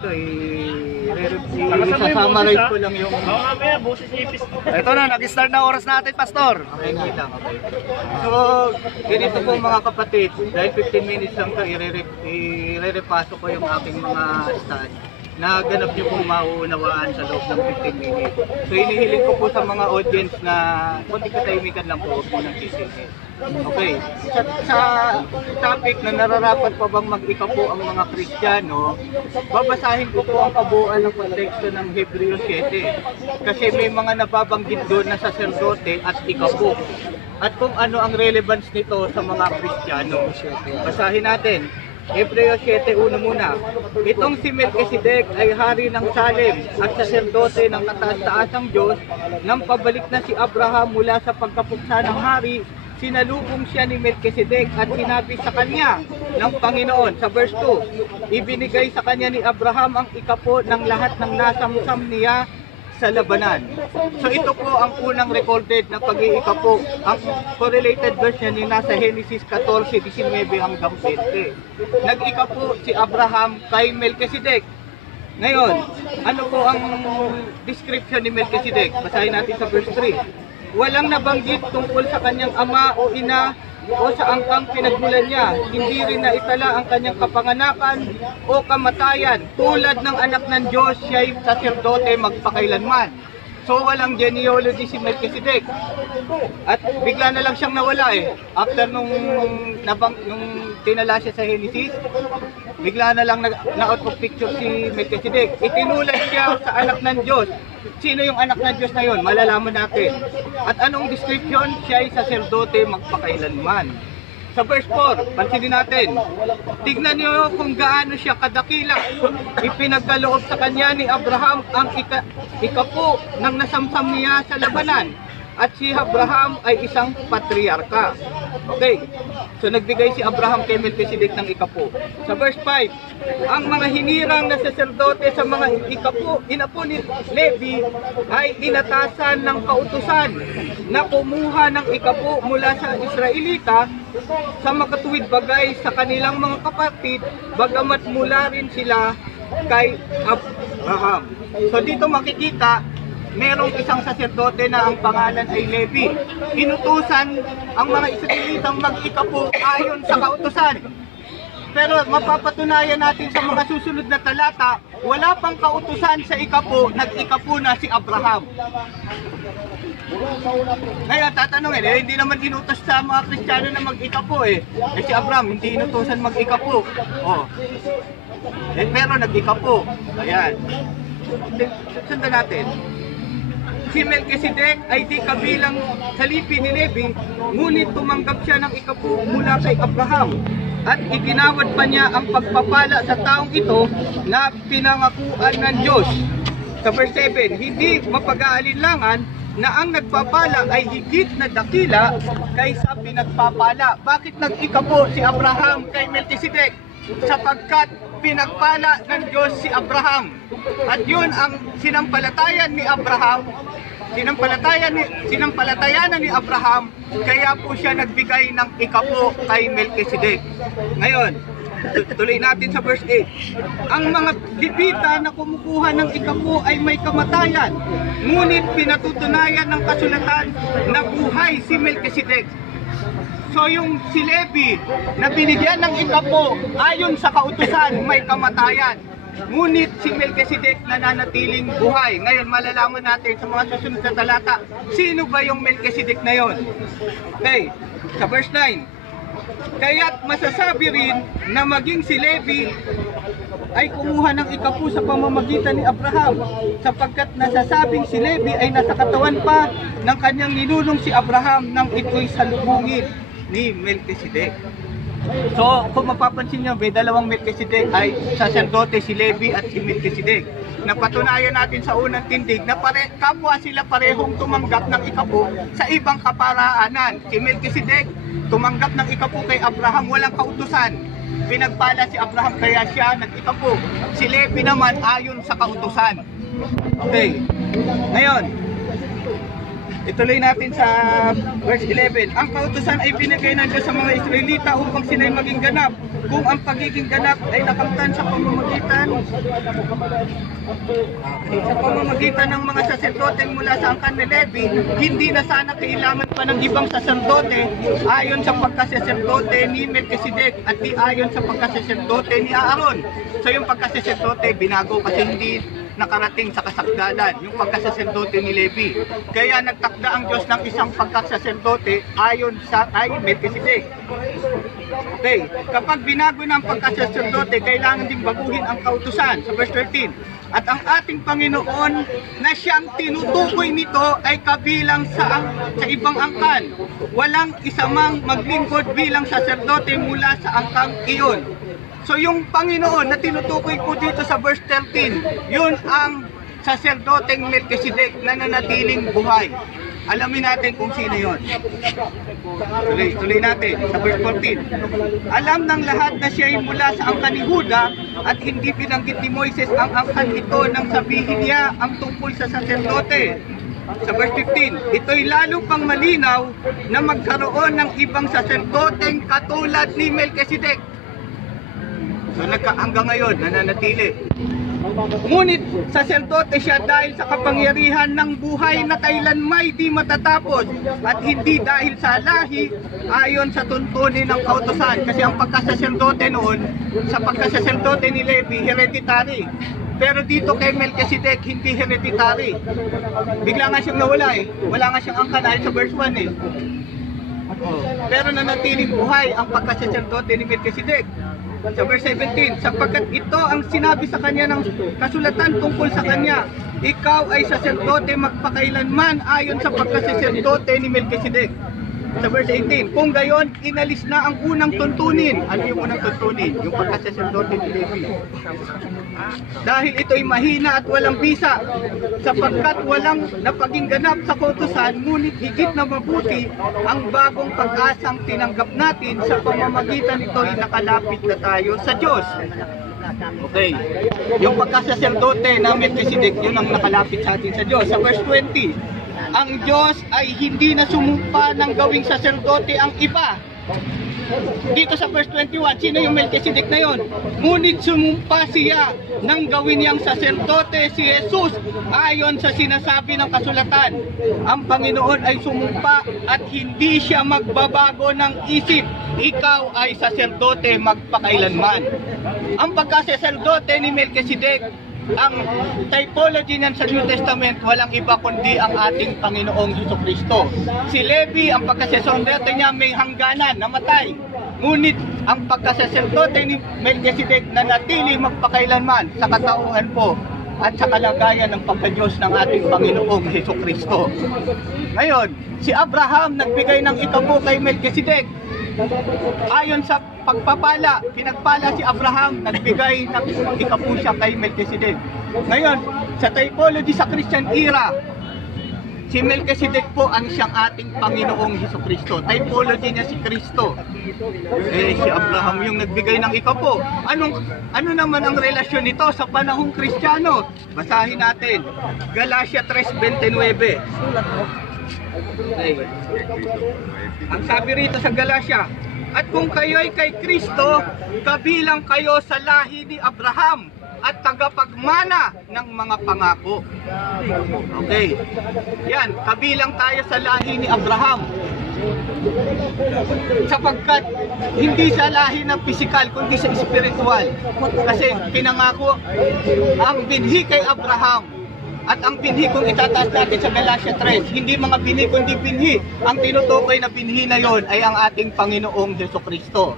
ito, isasummarize ko lang yung... Ito na, nag-start na oras natin, Pastor. Okay, lang, okay. So, ganito po mga kapatid, dahil 15 minutes lang ito, i-repaso ko yung aking mga stats na ganap nyo pong mauunawaan sa loob ng 15 minutes. So, inihiling ko po sa mga audience na kunti katahimikan lang po, huwag mo nang sisingin. Okay, sa topic na nararapat pa bang mag-ikapo ang mga Kristiyano, babasahin ko po ang kabuuan ng konteksto ng Hebreo 7. Kasi may mga nababanggit doon na saserdote at ikapo. At kung ano ang relevance nito sa mga Kristiyano. Basahin natin. Hebreo 7:1 muna. Itong si Melchizedek ay hari ng Salem at saserdote ng kataas-taasang Diyos nang pabalik na si Abraham mula sa pagkapuksa ng hari. Sinalubong siya ni Melchizedek at sinabi sa kanya ng Panginoon sa verse 2, ibinigay sa kanya ni Abraham ang ikapo ng lahat ng nasamsam niya sa labanan. So ito po ang unang recorded na pag-iikapo. Ang correlated verse niya ni nasa Genesis 14:19 hanggang 20. Nag-ikapo si Abraham kay Melchizedek. Ngayon, ano po ang description ni Melchizedek? Basahin natin sa verse 3. Walang nabanggit tungkol sa kanyang ama o ina o sa angkang pinagmulan niya. Hindi rin naitala ang kanyang kapanganakan o kamatayan. Tulad ng anak ng Diyos, siya'y saserdote magpakailanman. So walang genealogy si Melchizedek. At bigla na lang siyang nawala eh. After nung tinala siya sa Genesis, bigla na lang na-out of picture si Melchizedek. Itinulad siya sa anak ng Diyos. Sino yung anak ng Diyos na yun? Malalaman natin. At anong description? Siya ay saserdote magpakailanman. Sa verse 4, pansinin natin. Tignan niyo kung gaano siya kadakila. Ipinagkaloob sa kanya ni Abraham ang ikapo ng nasamsam niya sa labanan. At si Abraham ay isang patriarka. Okay. So nagbigay si Abraham kay Melchizedek ng ikapo. Sa verse 5, ang mga hinirang na saserdote sa mga inapo ni Levi ay inatasan ng kautusan na kumuha ng ikapo mula sa Israelita sa makatuwid bagay sa kanilang mga kapatid, bagamat mula rin sila kay Abraham. So dito makikita, merong isang saserdote na ang pangalan ay Levi. Inutusan ang mga Israelitang mag-ikapo ayon sa kautusan. Pero mapapatunayan natin sa mga susunod na talata, wala pang kautusan sa ikapo, nag-ikapo na si Abraham. Ngayon, tatanungin, hindi naman inutos sa mga Kristiyano na mag-ikapo eh. Si Abraham, hindi inutusan mag-ikapo. Oh. Pero nag-ikapo. Ayan. Sundan natin. Si Melchizedek ay di kabilang sa lipi ni Levi, ngunit tumanggap siya ng ikapo mula kay Abraham. At iginawad pa niya ang pagpapala sa taong ito na pinangakuan ng Diyos. Sa verse 7, hindi mapag-aalinlangan na ang nagpapala ay higit na dakila kaysa pinagpapala. Bakit nag-ikapo si Abraham kay Melchizedek? Sapagkat pinagpala ng Diyos si Abraham. At yun ang sinampalatayan ni Abraham, sinampalatayanan ni Abraham, kaya po siya nagbigay ng ikapo kay Melchizedek. Ngayon, tuloy natin sa verse 8. Ang mga Levita na kumukuha ng ikapo ay may kamatayan, ngunit pinatutunayan ng kasulatan na buhay si Melchizedek. So yung si Levi na binigyan ng ikapo ayon sa kautusan may kamatayan, ngunit si Melchizedek nananatiling buhay. Ngayon malalaman natin sa mga susunod na talata, sino ba yung Melchizedek na yon? Okay, sa verse 9. Kaya't masasabi rin na maging si Levi ay kumuha ng ikapo sa pamamagitan ni Abraham, sapagkat nasasabing si Levi ay nasa katawan pa ng kanyang ninunong si Abraham nang ito'y salubungin ni Melchizedek. So, kung mapapansin nyo, may dalawang Melchizedek ay saserdote, si Levi at si Melchizedek. Napatunayan natin sa unang tindig na kapwa sila parehong tumanggap ng ikapo sa ibang kaparaanan. Si Melchizedek tumanggap ng ikapo kay Abraham, walang kautusan. Pinagpala si Abraham kaya siya nag-ikapo. Si Levi naman ayon sa kautusan. Okay. Ngayon, ituloy natin sa verse 11. Ang kautusan ay binigay ng Diyos sa mga Israelita upang sila'y maging ganap kung ang pagiging ganap ay nakamtan sa pamamagitan ng mga saserdote mula sa angkan ni Levi, hindi na sana kailangan pa ng ibang saserdote ayon sa pagkasaserdote ni Melchizedek at di ayon sa pagkasaserdote ni Aaron. So yung pagkasaserdote binago kasi hindi nakarating sa kasakdalan, yung pagkasaserdote ni Levi. Kaya nagtakda ang Diyos ng isang pagkasaserdote ayon sa kay Melchizedek. Okay, kapag binago ng pagkasaserdote, kailangan ding baguhin ang kautusan sa verse 13. At ang ating Panginoon na siyang tinutukoy nito ay kabilang sa ibang angkan. Walang isa mang maglingkod bilang saserdote mula sa angkang iyon. So yung Panginoon na tinutukoy ko dito sa verse 13, yun ang saserdoteng Melchizedek na nanatiling buhay. Alamin natin kung sino yun. Tuloy natin sa verse 14. Alam ng lahat na siya ay mula sa angkan ni Juda at hindi binanggit ni Moises ang angkan ito nang sabihin niya ang tungkol sa saserdote. Sa verse 15, ito'y lalo pang malinaw na magkaroon ng ibang saserdoteng katulad ni Melchizedek. So hanggang ngayon nananatili. Ngunit saserdote siya dahil sa kapangyarihan ng buhay na kailanmay di matatapos at hindi dahil sa lahi ayon sa tuntunin ng kautusan. Kasi ang pagkasaserdote noon, sa pagkasaserdote ni Levi, hereditary. Pero dito kay Melchizedek, hindi hereditary. Bigla nga siyang nawala eh. Wala nga siyang angkan ayon sa verse 1 eh. Pero nanatiling buhay ang pagkasaserdote ni Melchizedek. Sa verse 17, sapagkat ito ang sinabi sa kanya ng kasulatan tungkol sa kanya, ikaw ay saserdote magpakailanman ayon sa pagkasaserdote ni Melchizedek. Sa verse 18, kung gayon, inalis na ang unang tuntunin. Ano yung unang tuntunin? Yung pagkasaserdote ni Levi. Dahil ito'y mahina at walang bisa, sapagkat walang napaging ganap sa kautusan, ngunit higit na mabuti ang bagong pag-asang tinanggap natin sa pamamagitan nito'y nakalapit na tayo sa Diyos. Okay. Yung pagkasaserdote ng Melchizedek, yun ang nakalapit sa atin sa Diyos. Sa verse 20, ang Diyos ay hindi na sumumpa ng gawing saserdote ang iba. Dito sa verse 21, sino yung Melchizedek na yon? Ngunit sumumpa siya ng gawin niyang saserdote si Jesus ayon sa sinasabi ng kasulatan. Ang Panginoon ay sumumpa at hindi siya magbabago ng isip. Ikaw ay saserdote magpakailanman. Ang pagkasaserdote ni Melchizedek, ang typology niyan sa New Testament, walang iba kundi ang ating Panginoong Jesucristo. Si Levi, ang pagkasaserdote niya may hangganan, namatay. Ngunit ang pagkasaserdote ni Melchizedek na natili magpakailanman sa katauhan po at sa kalagayan ng pagka-Diyos ng ating Panginoong Jesucristo. Ngayon, si Abraham nagbigay ng ikapo kay Melchizedek. Ayon sa pagpapala, pinagpala si Abraham, nagbigay ng ikapo siya kay Melchizedek. Ngayon, sa typology sa Christian era, si Melchizedek po ang siyang ating Panginoong Jesucristo. Typology niya si Kristo. Si Abraham yung nagbigay ng ikapo. Ano naman ang relasyon nito sa panahong Kristiyano? Basahin natin. Galatia 3:29. Okay. Ang sabi rito sa Galatia, at kung kayo'y kay Kristo, kabilang kayo sa lahi ni Abraham at tagapagmana ng mga pangako. Okay. Yan, kabilang tayo sa lahi ni Abraham. Sapagkat hindi sa lahi ng pisikal kundi sa espiritual. Kasi pinangako ang binhi kay Abraham. At ang binhi kung itataas natin sa Galatia 3, hindi mga binhi kundi binhi. Ang tinutukoy na binhi na yon ay ang ating Panginoong Jesucristo.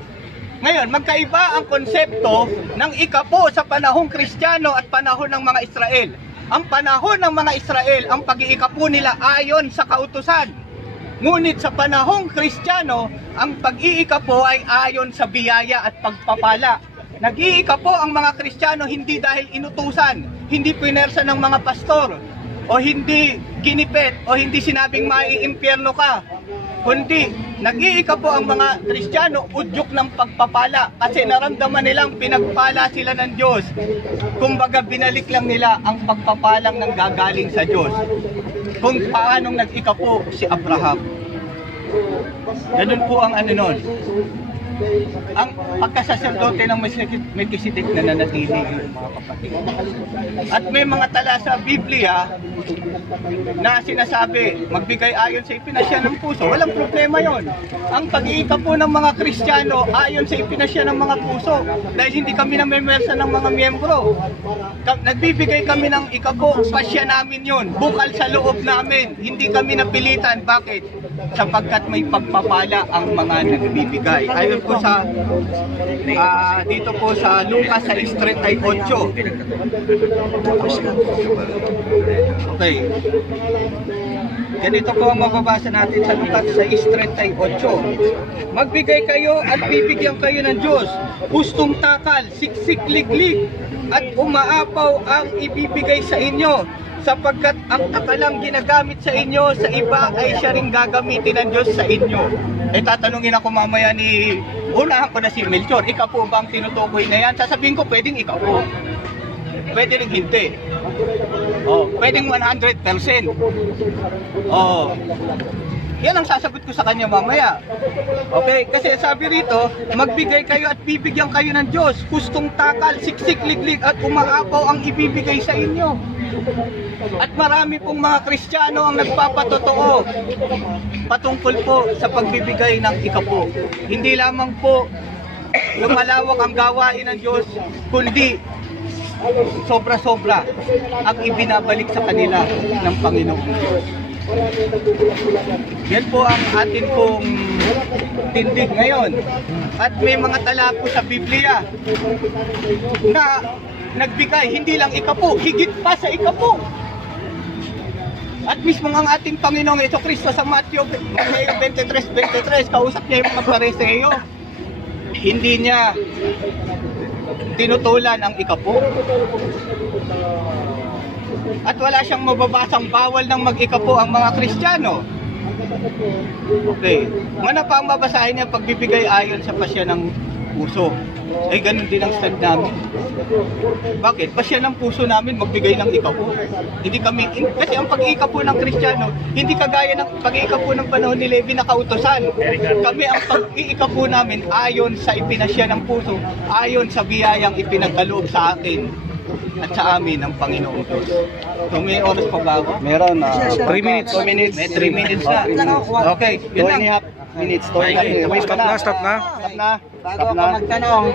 Ngayon, magkaiba ang konsepto ng ikapo sa panahong Kristiyano at panahon ng mga Israel. Ang panahon ng mga Israel, ang pag-iikapo nila ayon sa kautusan. Ngunit sa panahong Kristiyano, ang pag-iikapo ay ayon sa biyaya at pagpapala. Nag-iikapo ang mga Kristiyano hindi dahil inutusan, hindi pinersa ng mga pastor, o hindi ginipet, o hindi sinabing maiimpyerno ka. Kundi, nag-iikapo ang mga Kristiyano udyok ng pagpapala kasi naramdaman nilang pinagpala sila ng Diyos. Kumbaga, binalik lang nila ang pagpapalang nang gagaling sa Diyos. Kung paanong nag-ikapo si Abraham. Ganun po ang ano nun. ang pagkasaserdote ng Melchizedek na nanatili yun, mga kapatid. At may mga tala sa Biblia na sinasabi, magbigay ayon sa ipinasya ng puso. Walang problema yon. Ang pag-iika po ng mga Kristiyano ayon sa ipinasya ng mga puso. Dahil hindi kami namemersa ng mga miyembro. Nagbibigay kami ng ikapo, pasya namin yon. Bukal sa loob namin. Hindi kami napilitan. Bakit? Sapagkat may pagpapala ang mga nagbibigay. Ayon po sa dito po sa Lucas 6:38. Okay. Ganito po ang mababasa natin sa Lucas 6:38. Magbigay kayo at bibigyan kayo ng Diyos. Hustong takal, siksik liglig, at umaapaw ang ibibigay sa inyo. Sapagkat ang takalang ginagamit sa inyo sa iba ay siya ring gagamitin ng Diyos sa inyo. Tatanungin ako mamaya ni, unahan ko na si Melchor, ikaw po ba ang tinutukoy na yan? Sasabihin ko, pwedeng ikaw po. Pwede rin hindi. Pwedeng 100%. Yan ang sasagot ko sa kanya mamaya. Okay, kasi sabi rito, magbigay kayo at bibigyan kayo ng Diyos. Hustong takal, siksik liglig, at umaapaw ang ibibigay sa inyo. At marami pong mga Kristiyano ang nagpapatotoo patungkol po sa pagbibigay ng ikapo. Hindi lamang po lumalawak ang gawain ng Diyos, kundi sobra-sobra ang ibinabalik sa kanila ng Panginoon Diyos. Yan po ang atin pong tindig ngayon. At may mga tala po sa Biblia na nagbigay hindi lang ikapo, higit pa sa ikapo. At mismo ang ating Panginoong Jesucristo sa Matthew 23:23, kausap niya yung mga Pariseo. Hindi niya tinutulan ang ikapo. At wala siyang mababasang bawal ng mag-ikapo ang mga Kristiyano. Okay. Mana pa ang babasahin niya pagbibigay ayon sa pasya ng puso. Ganun din ang stand namin. Bakit? Pasya ng puso namin magbigay ng ikapo. Hindi kami, kasi ang pag-iikapo ng Kristiyano, hindi kagaya ng pag-iikapo ng panahon ni Levi na kautosan. Kami ang pag-iikapo namin ayon sa ipinasya ng puso, ayon sa biyayang ipinagkaloob sa akin at sa amin ng Panginoong Diyos. So may oras pa ba ako? Meron, 3 minutes. 2 minutes. May 3 minutes na. Okay, yun lang. 2.5 minutes. Stop na. Stop na. Stop na. Bago ako magtanong,